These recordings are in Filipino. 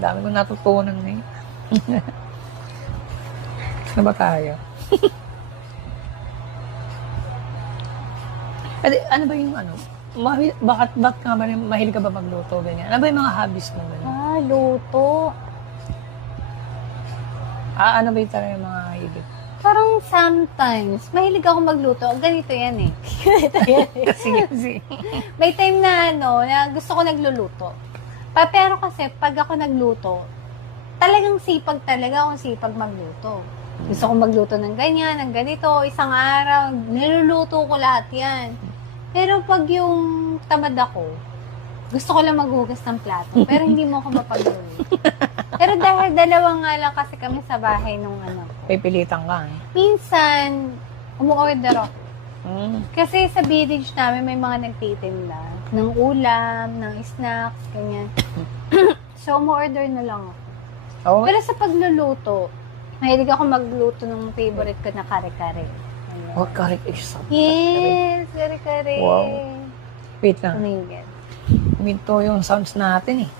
Dami kong natutunan eh. Ano ba tayo? Ano ba yung ano? Bakit ka ba mahilig ka ba magluto, ganyan? Ano ba yung mga hobbies mo? Ganyan? Luto. Ano ba yung talaga yung mga hilig? Parang sometimes, mahilig ako magluto. Ganito yan eh. Sige. May time na na gusto ko nagluluto. Pero kasi, pag ako nagluto, talagang sipag talaga akong sipag magluto. Gusto ko magluto ng ganyan, ng ganito, isang araw, niluluto ko lahat yan. Pero pag yung tamad ako, gusto ko lang maghugas ng plato, pero hindi mo ako mapag-uwi. Pero dahil dalawa nga lang kasi kami sa bahay nung Pipilitan ka eh. minsan, umu-order ako. Kasi sa village namin may mga nagtitinda ng ulam, ng snacks, ganyan. So, umu-order na lang ako. Oh, Pero sa pagluluto, mahilig ako magluto ng favorite ko na kare-kare. Ayan. correct. Yes, kare-kare. Wow. Wait lang. Amazing. Minto yung sounds natin eh.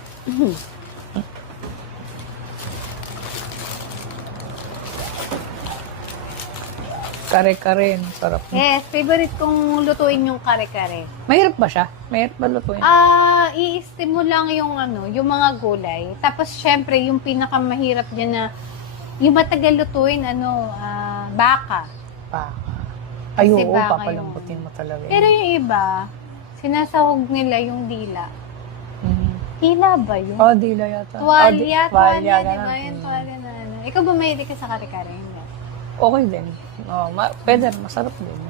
Kare-kare, sarap. Yes, favorite kong lutuin yung kare-kare. Mahirap ba siya? Mahirap ba lutuin? I-steam mo lang yung yung mga gulay. Tapos syempre yung pinakamahirap diyan na yung matagal lutuin baka. Ay, Kasi oo, baka papalambutin mo talaga. Pero yung iba, sinasahog nila yung dila. Mm. Dila ba yun? Oh, dila yata. Tuwalya, ganun. diba? Yung tuwalya na Ikaw ba mahilig ka sa kare-kare? Hindi. Okay din. Pwede, masarap din.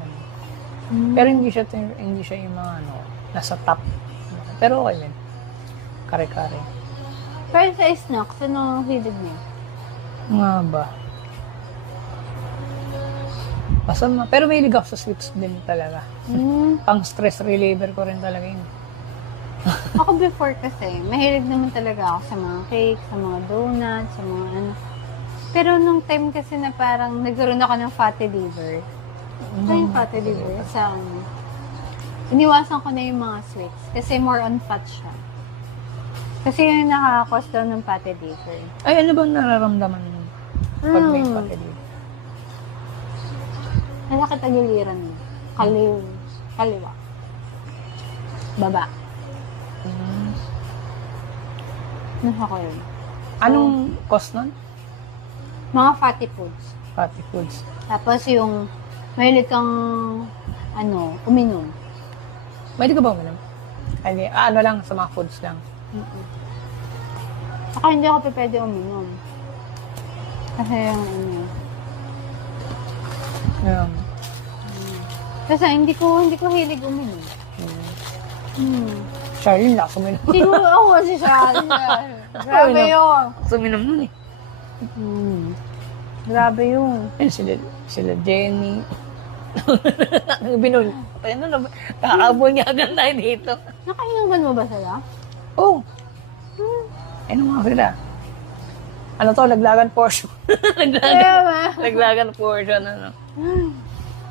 Pero hindi siya yung mga nasa top. Pero okay din. Kare-kare. Pero sa snacks, ano hilig niya? Nga ba? Pero may hilig ako sa sweets din talaga. Pang stress reliever ko rin talaga yun. Ako before kasi, mahilig naman talaga ako sa mga cake, sa mga donuts, sa mga Pero nung time kasi na parang nagkaroon ako ng fatty liver. Ano yung fatty liver? Iniwasan ko na yung mga sweets kasi more on fat siya. Kasi yun yung nakakakos daw ng fatty liver. Ay, ano bang nararamdaman mo pag may fatty liver? Malaki tagiliran mo. Kaliwa. Baba. Nasa ko yun. Anong cause nun? Mga fatty foods. Fatty foods. Tapos yung mahilig kang uminom. Pwede ka ba uminom? Ay, lang, sa mga foods lang. Saka hindi ako pwede uminom. Kasi yung Kasi hindi ko hilig uminom. Charlene, lakas uminom. Siguro ako si Charlie. Grabe yun. Lakas uminom nun eh. Grabe yun. Sila Jenny. Binul. Nakakabunyagan tayo dito. Nakainuman mo ba sila? Oh. Ano nga sila? Ano to? Laglagan portion. Laglagan portion.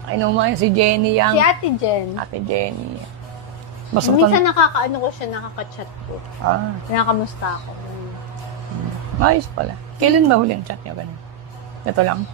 Ay, naman si Jenny yang. Si Ate Jen. Ate Jenny. Minsan nakakaano ko siya, nakaka-chat ko. Kinakamusta ako. Ayos pala. Kailan ba huli ang chat niya? Ganun? Ito lang.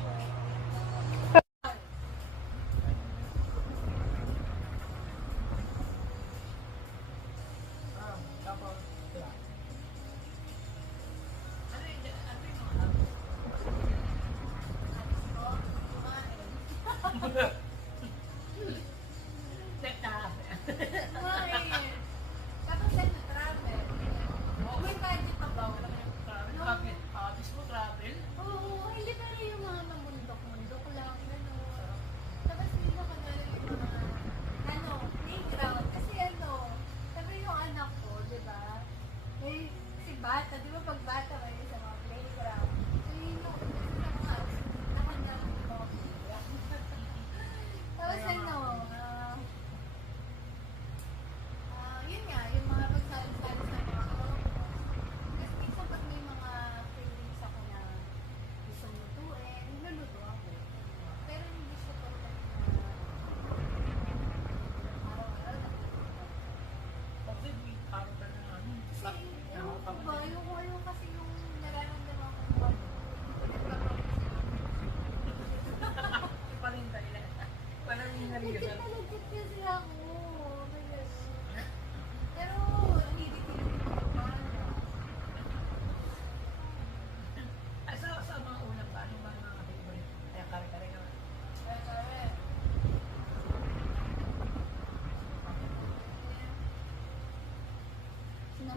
Bata, di ba pag bata may sa mga playground? So yun yung nakanya mo yung mga playground. Tapos yun nga, yung mga pagsali-sali sa mga kasi minsan pag may mga feelings ako na gusto lutuin, niluluto ako. Pero hindi siya totally na araw-araw na. Kasi ano ba yung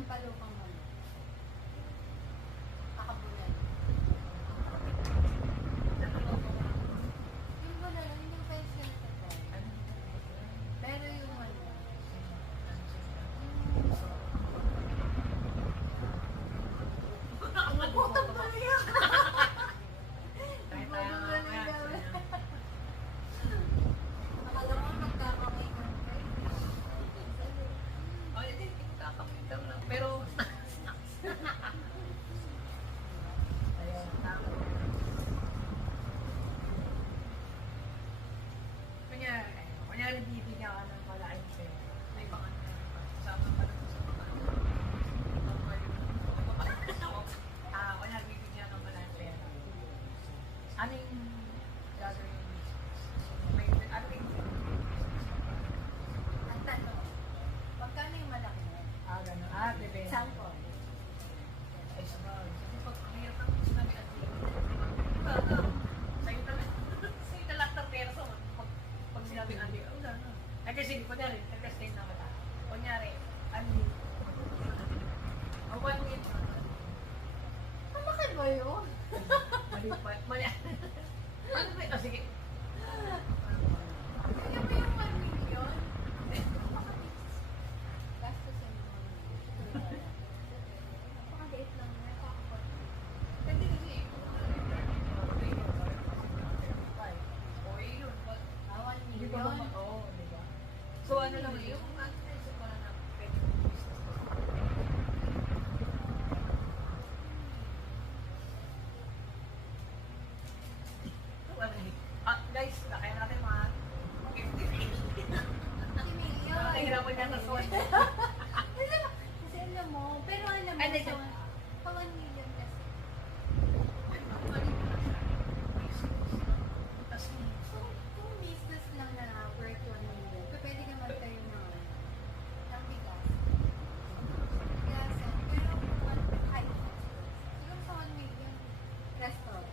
Sampalukang manok. Kakabulan. Yung wala lang, yung pencil na tatay. Pero yung ano, putang talaga. Akala ko magkakamay ka. Pero, ayun, tama. Kunyari bibigyan ka ng malaking pera. May pangalan pa. Sama pa lang sa mga kunyari bibigyan ka ng malaking pera. Ano yung gagawin mo? Ano yung Ang tanong, magkano yung malaki mo? gano'n. Depende. Sample. Ay, sabag. Pag mahirap ang sinabi at diba, sa'yo talaga ng perso. Pag sinabi ng andi, wala na. Ay, kasi, kunyari, nag-testing na kita. Kunyari, andi. Ang 1 minute. Ang laki ba yun? Mali pa. Mali. Ano ba? Sige. Kaya ba yung 1 million? Gastusin mo. Napakaliit lang na. Hindi kasi, o yun. Ah, 1 Hindi pa million? ba? Oo, di ba? So, ano lang yung so para na pwede mo business. Guys, nakaya natin mga 50 million. 50 million. Nakahirapan niya sa soy. Kasi alam mo, pero alam mo, Ay, hindi. sa 1 million kasi. Kung business lang na worth 1 million, pwede ka magtayo ng bigas. Bigasan. Pero kung siguro sa 1 million, restaurant.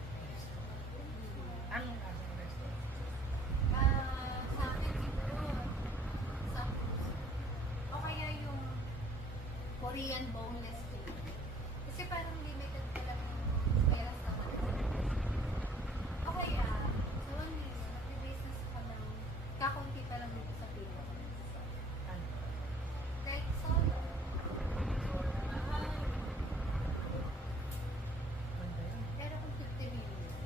Anong kaso ng restaurant? Sa akin siguro, sa o kaya yung Korean boneless steak. Kasi parang limited ka lang yung pera sa mga. O kaya, sa 1 million, nag-business ka ng kakunti pa lang dito sa Pilipinas. Ano? Kahit solo. Ganda yun. Pero kung 50 million,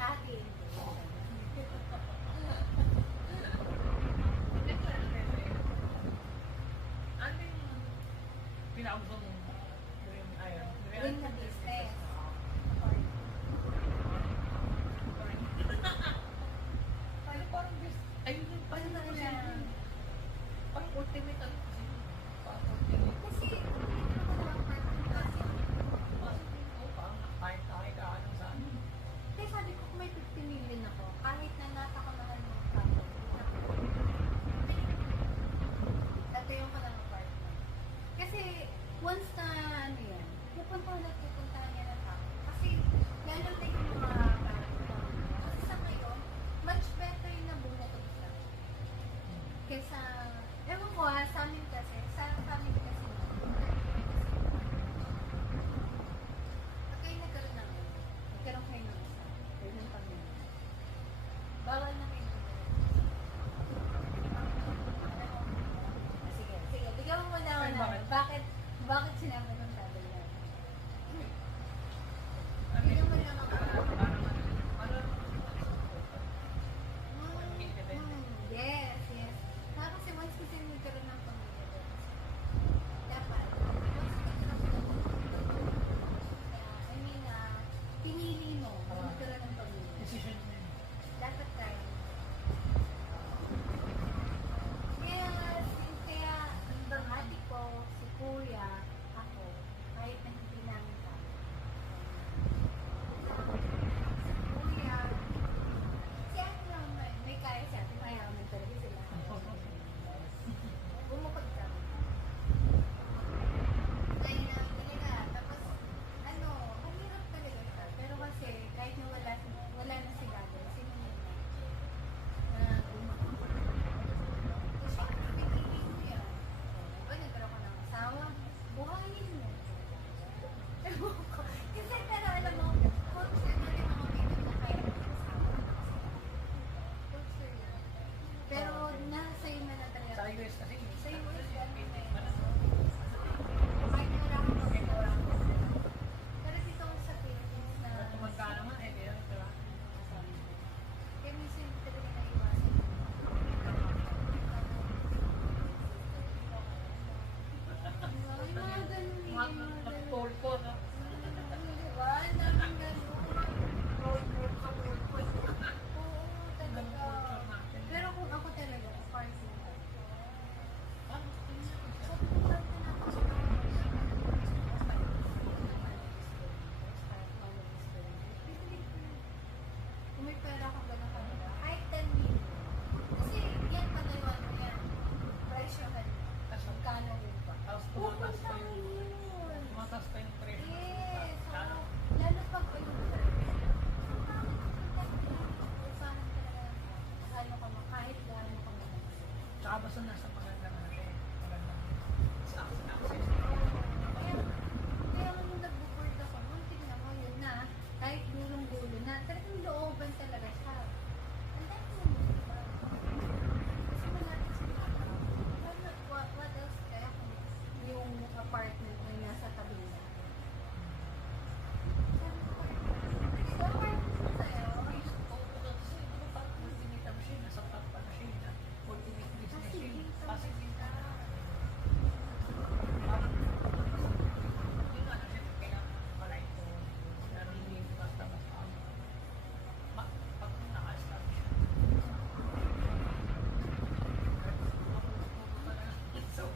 hati. Ano yung pinakagusto mong dream? Ayun. Dream na business. Ano parang best? Ayun yung Ano na yan? parang ultimate ano kasi. Parang ultimate. Kasi, hindi naman naman perfect kasi. Oo, parang kahit ka ano sa ano. Kaya sabi ko, kung may 50 million ako, kahit na nasa ko naman yung property, tatayo ko lang apartment. Kasi, once na, ano yan, pupunta basta nasa magandang ano siya eh. Magandang sa access. Kaya nung nag-board ako, nung tignan mo yun na, kahit gulong-gulo na, talagang looban talaga siya. Ang dami mo, diba? Kasi malapit siya. What else kaya kung yung apartment na nasa tabi niya? Sabi ko, "Ito, apartment sa'yo?"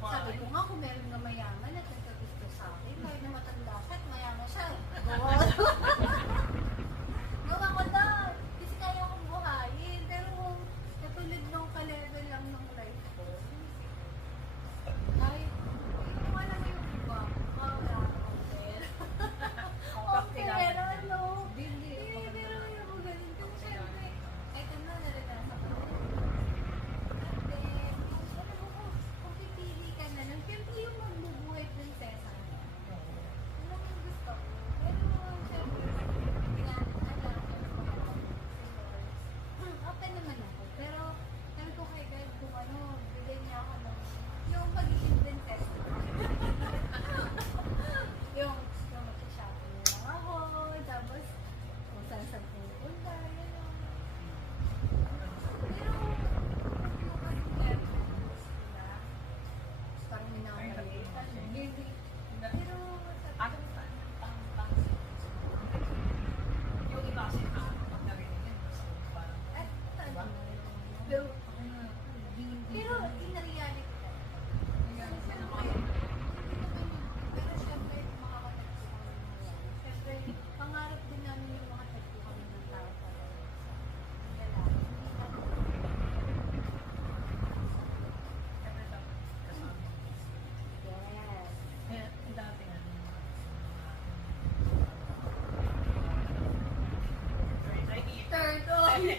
Sabi ko nga, kung meron na mayaman at nagkagusto sa akin, kahit na matanda siya at mayaman siya. Gawa ko na. Kasi kaya kong buhayin. Pero katulad nung ka-level lang ng life ko. Kahit, hindi mo alam yung iba. Wala akong pera. Okay, pero ano? Hindi, pero yung mga ganun. Kasi syempre, kahit ano, naranasan ko. And then, alam mo kung pipili ka na lang, syempre yung magbubuhay prinsesa na. Alam mo yung gusto ko. Pero, syempre, alam ko, open naman ako. Pero, sabi ko kay God, kung ano, bigyan niya ako ng yung pagiging prinsesa. yung mag-shopping lang ako, tapos kung saan-saan pupunta, gano'n. Pero, yung kasing airplanes, diba? Parang minamalitan. Hindi. Pero, sabi ko, Yung iba kasi pag narinig yan, sa parang at ano, pero ako na pero in reality talaga. Pero syempre, makakatagpo kami ng mga yan. Syempre, pangarap din namin yung makatagpo kami ng tao para sa lalaki. Hindi lang. Siyempre dapat kasama. Yes. Kaya ang dati nga Third eye.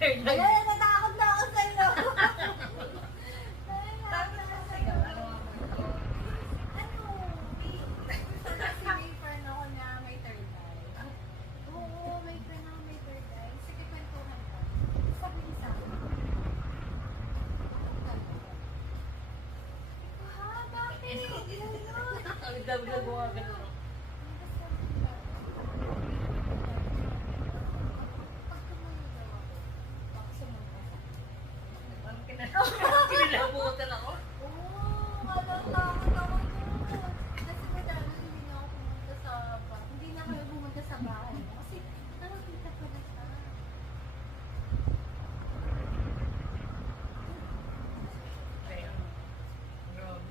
Third Alam, eye. natakot na ako sa'yo. Sabi ko sa'yo, ano ako ito? Ano? Sana si may friend ako na may third eye. Oo, may friend ako may third eye. Sige, kwentuhan ka. Sabi niya sa akin. Ha? Bakit? Ang dami-dami mga ganun. Pag tumayo daw ako, baka sumunod ka sa akin. Parang kinalabutan ako. Oo, takot ako doon. Kasi madalas hindi na ako pumunta sa bahay. Hindi na kami pumunta sa bahay. Kasi nakakita ko na siya. Kaya, grabe.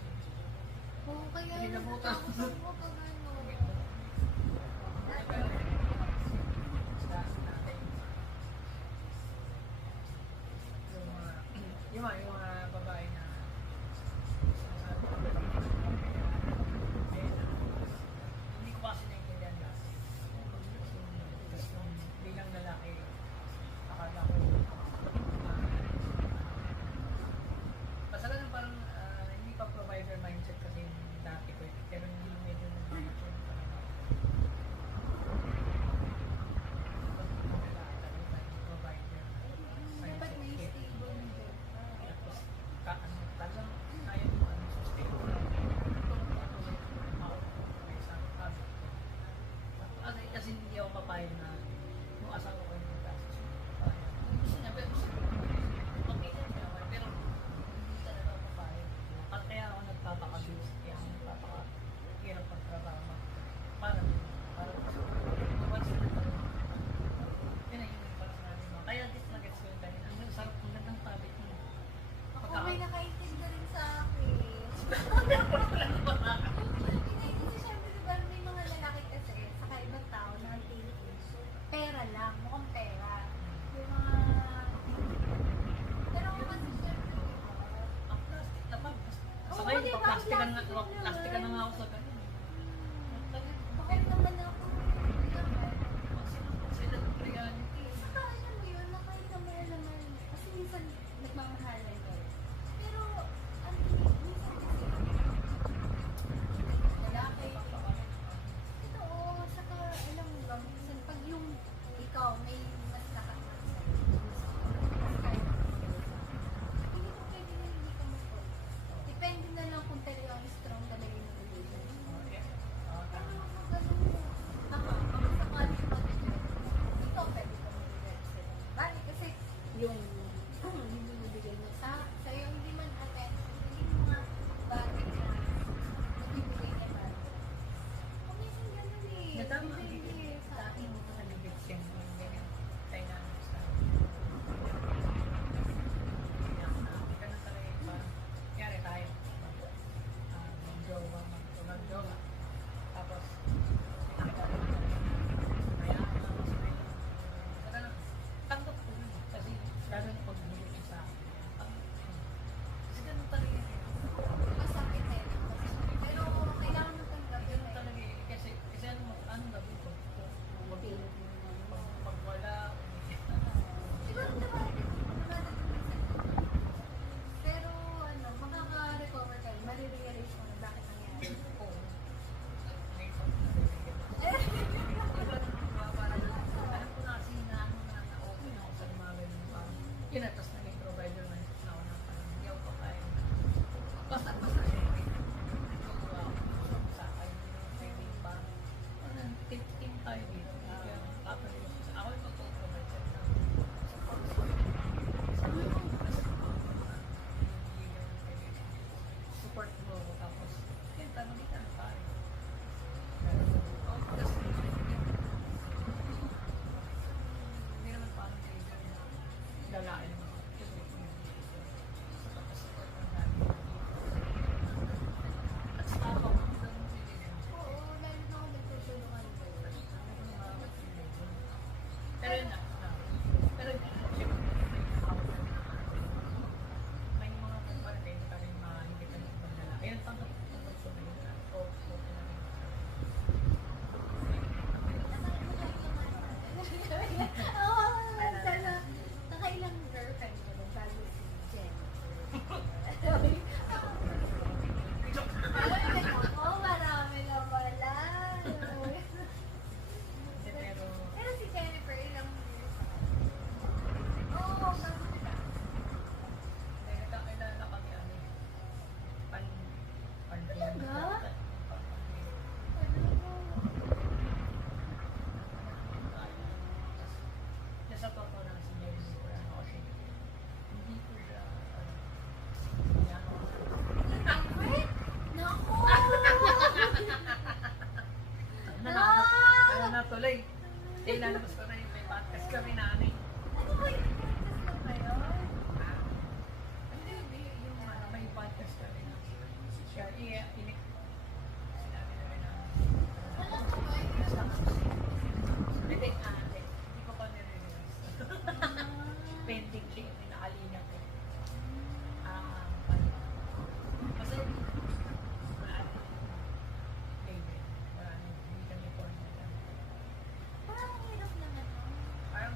Oo, kaya Nilabutan. natatakot ako pag ano. Yung mga babae na hindi ko kasi naiintindihan lahat. Kasi yung bilang lalaki, akala ko basta lang parang hindi pa provider mindset kasi yung dati ko eh. Pero hindi medyo nag-mindset yung talaga. Provider. Dapat may stable na job. Tapos, talagang kaya mo sustain mo lang. May isang habit ko. Kasi hindi ako papayag na yung asawa ko yung gastos. Gusto niya, pero gusto niya. Okay lang siya, pero hindi talaga ako papayag. Kaya ako nagpapakabis, kaya ako nagpapakahirap pagtrabaho. Para once na talaga. Yun ang yun para sa namin. Kaya gets na gets ko yung kanina. Ang sarap ng gandang habit mo. Ako may nakaintindi rin sa akin. Hindi kasi syempre diba may mga lalaki kasi saka ibang tao na ang tingin pera lang, mukhang pera. Yung mga... Pero kasi syempre diba? Ang plastic na pag. Oo, Sa ngayon, diba? plastikan na Plastic plastic na naman. nga ako sa ganun. Bakit naman ako? Pag sila ng reality. Saka alam mo yun, na kahit na may naman, kasi minsan nagmamahalan ko. Pero Yun na, tapos naging provider man na ako ng parang hindi ako kakain. Basta siya. Nagagawa ako sa akin. Pwede pa. Team tayo dito. Kaya ako yung magpo-provide sa support mo ako. Tapos, yun, tanong kita na tayo. Kasi, hindi naman parang kayo lalain mo. Kasi, support mo namin. At sa ako, Oo, lalo na ako nagtutulungan ko. pero yun na. Pero yun na. Siyempre, may mga pagparating pa rin mga hindi ka nang magdala. Ayun, tanggap ko na yun. Okay na rin. Oo, sana. Nakailang girlfriend ko nung bago si Jen. Oo, marami na pala. Hindi, pero Pero si Jennifer, ilang years? Oo, bago sila. may nagkakilala kami ano. Talaga? Nasa totoo lang si Jenny ko ano kasi hindi ko siya yan Wait! Naku! ano na tuloy. Ilalabas ko na yung may podcast kami na ano eh. Ano ba yung podcast na ba yun? Hindi, yung ano, may podcast kami na siya, sinabi namin na Alam mo ba yun? hindi ko pa nire-release. Pending siya yung pinakalinga ko. Kasi wala rin label. Wala rin, hindi kami formal. Parang hirap naman. Parang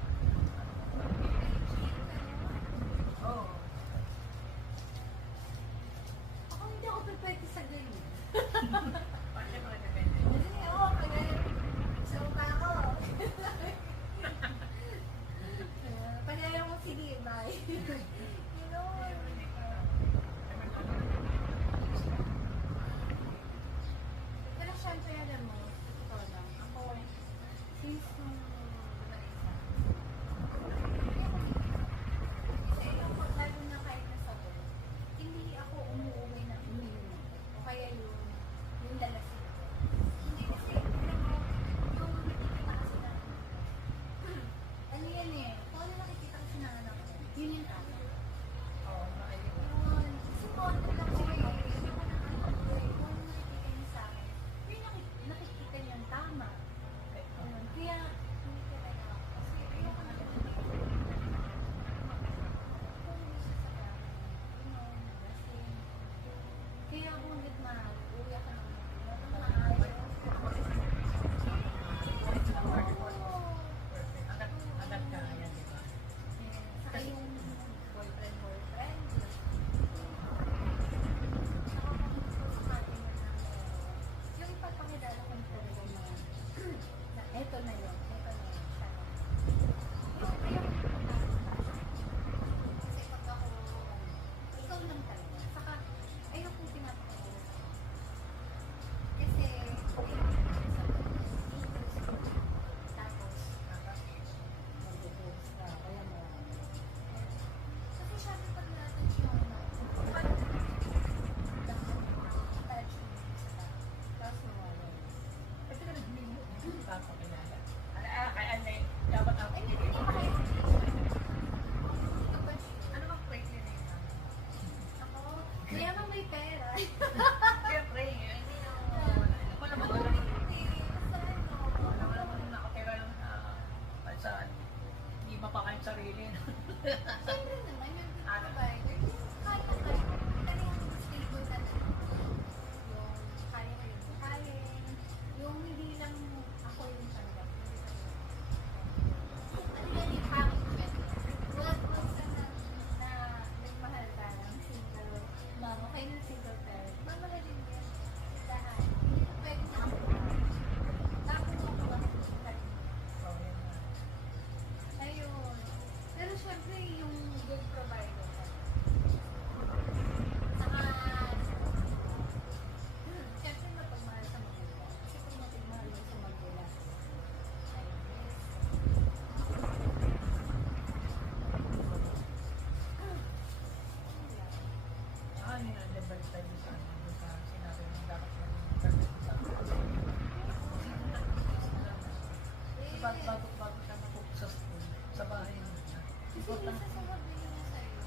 bago siya matapos sa school, sa bahay niya. Kasi minsan sasabi niya na sa'yo,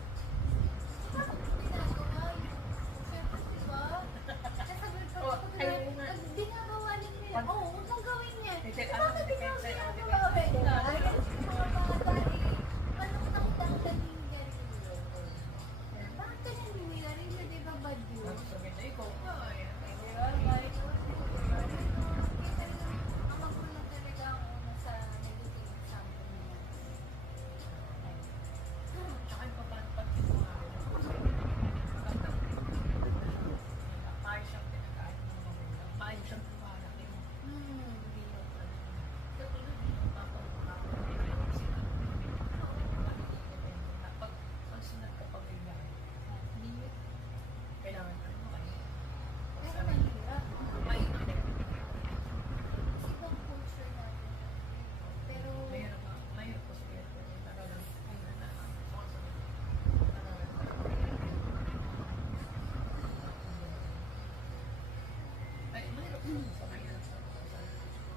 bakit mo ginagawa yun? Siyempre, diba? Sasabi ko, Oh, ayun nga. pag ginagawa nila, oo, huwag mong gawin yan. Depende, Bakit di mo depende, ginagawa? depende. Ay, mga bata eh, anong nakitang garilyo? Bakit ka nang garilyo, di ba bad yun? Tapos sabihin na ikaw, ay, Diba? Balik naman siguro, diba? Kita rin, ang magulang talaga ang una sa nagiging example nila. tsaka yung pag kinuha. Magandang maayos siyang pinakain ng magulang. Maayos siyang pumalaki. Hindi yung katulad yung pag sinag ka pamilya, hindi kailangan ano kayo. Pero mahirap. Maingat eh. Kasi ibang culture natin. Pero, Mahirap po sabihin ko. Talagang, ay, mahirap po sa kanya.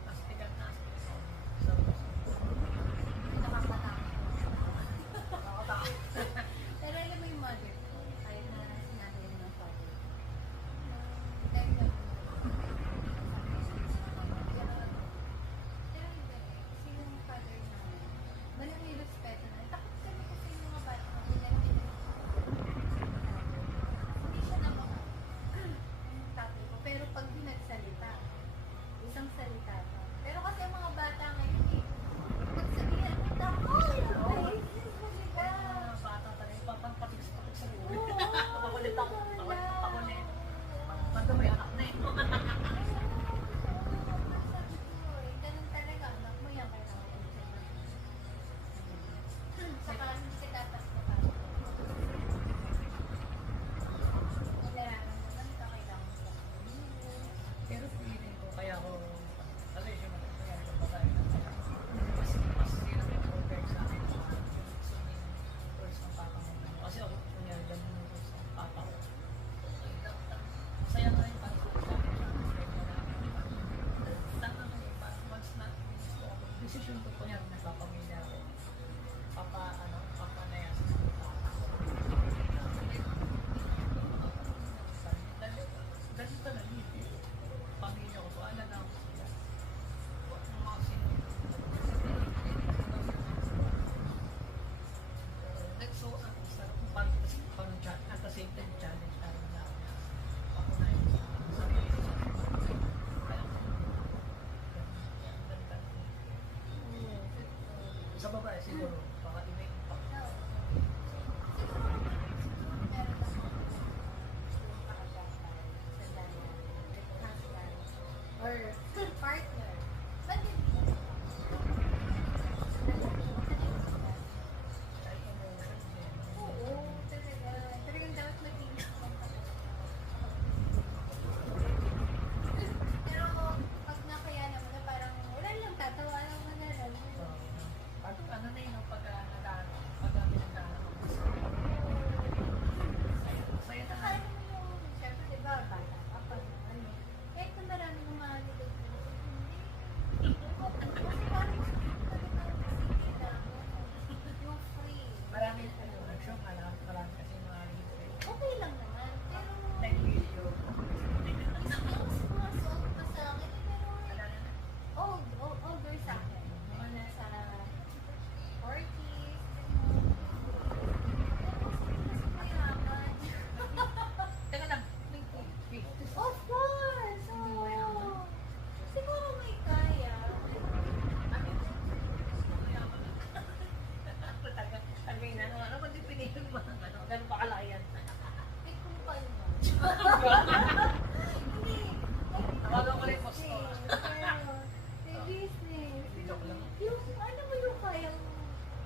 Aspikan na aspikan. nakakatakot. Nakakatakot. Pero alam mo yung mother ko, kahit na sinabi rin ng father ko, dahil na pero hindi eh, kasi yung father namin, malaki yung respeto na. Takot kami kasi yung mga bata na hindi siya naman yung tatay ko. Pero pag nagsalita, isang salita pa. Pero kasi ang mga bata ngayon eh, pag sabihan mo, takoy! Ay, salita! Bata talaga, papatik-patik sa ulo. Oo, Papakulit ako. wala. Papakulit. Ba't may anak na eh? Sabi ko eh, ganun talaga, anak mo yan, kailangan mo siya. Saka hindi ka tatas-tatas. Kung nararamdaman ka, kailangan mo siya. Pero feeling ko, kaya ako, kasi siya kaya ako patay na kaya. Mas sila may compare sa akin. Swimming course ng papa mo. Kasi ako, kunyari, ganun yung course ng papa ko. Masaya na rin para sa akin. Tama ko eh, parang once na gusto ako, decision ko kunyari, nagpapamilya ako. Papa na yan sa ganun talaga eh. Pamilya ko, alaga ko sila. Yung mga so, ang sarap ng at the same time, challenge tayo na ako na yun sa sarili ko. Kaya ko, ganda. Sa babae siguro, baka iba yung impact. Or partner. Ba't hindi? Kahit emotion, Oo, talaga. Talagang dapat maging pero pag nakaya naman na parang wala lang, tatawa lang na lang. parang ano na yun, pag kami nagkaano. Saya na Saka ano yung, syempre diba, bata ka pa, ano, kahit na marami ng mga nilog na hindi. Kasi parang sige lang, yung free. marami show, marami kasi mga libre. Okay lang naman, pero Nag-video. mga soft pa sa akin, pero Wala na. older sa akin. Mga nasa 40s, mayaman. Teka lang. Of course! Oh. Siguro may kaya. Sabihin na, ano ba din pinili yung mga ano, ganun pa kalaki yan. May kumpal mo. Hindi. Tawagan ko rin po sa May business. Hindi joke lang. Yung ano mo yung kaya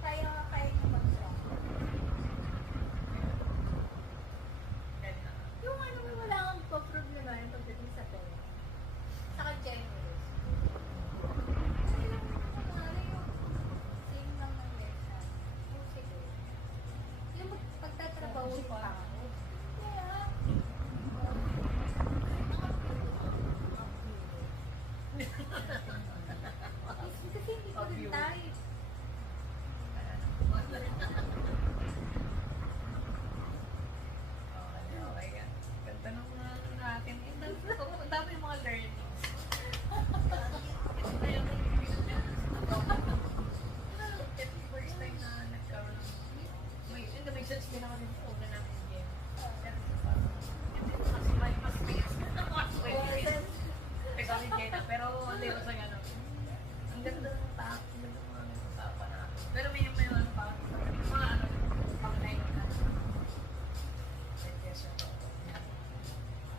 niya mag-shop. Yung ano mo wala kang pa-problema yung pagdating sa pera. Saka generous. Kasi lang naman yung same lang ng lesson. Yung sige. Yung pagtatrabaho pa. Kaya, kasi hindi ko rin Pero may